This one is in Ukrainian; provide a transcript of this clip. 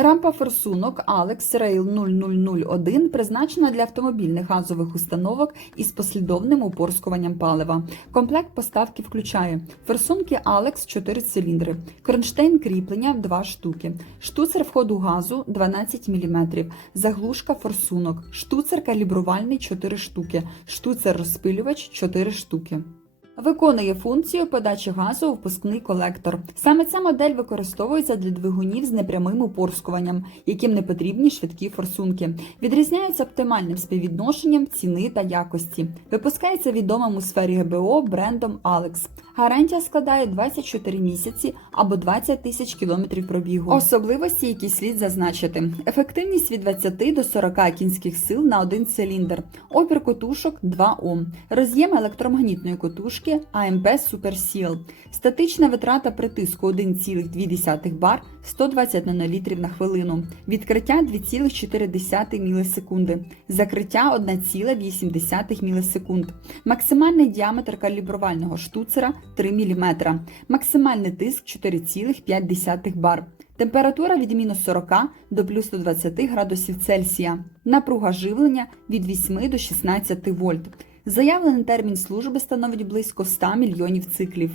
Рампа форсунок Alex Rail 0001 призначена для автомобільних газових установок із послідовним упорскуванням палива. Комплект поставки включає форсунки Alex 4 циліндри, кронштейн кріплення 2 штуки, штуцер входу газу 12 мм, заглушка форсунок, штуцер калібрувальний 4 штуки, штуцер розпилювач 4 штуки. Виконує функцію подачі газу у впускний колектор. Саме ця модель використовується для двигунів з непрямим упорскуванням, яким не потрібні швидкі форсунки. Відрізняються оптимальним співвідношенням ціни та якості. Випускається відомим у сфері ГБО брендом Alex. Гарантія складає 24 місяці або 20 тисяч кілометрів пробігу. Особливості, які слід зазначити: ефективність від 20 до 40 кінських сил на один циліндр, опір котушок 2 Ом, роз'єм електромагнітної котушки AMP Super Seal, статична витрата притиску 1,2 бар 120 нанолітрів на хвилину, відкриття 2,4 мілісекунди, закриття 1,8 мілісекунд, максимальний діаметр калібрувального штуцера 3 мм, максимальний тиск 4,5 бар. Температура від мінус 40 до плюс 120 градусів Цельсія. Напруга живлення від 8 до 16 вольт. Заявлений термін служби становить близько 100 мільйонів циклів.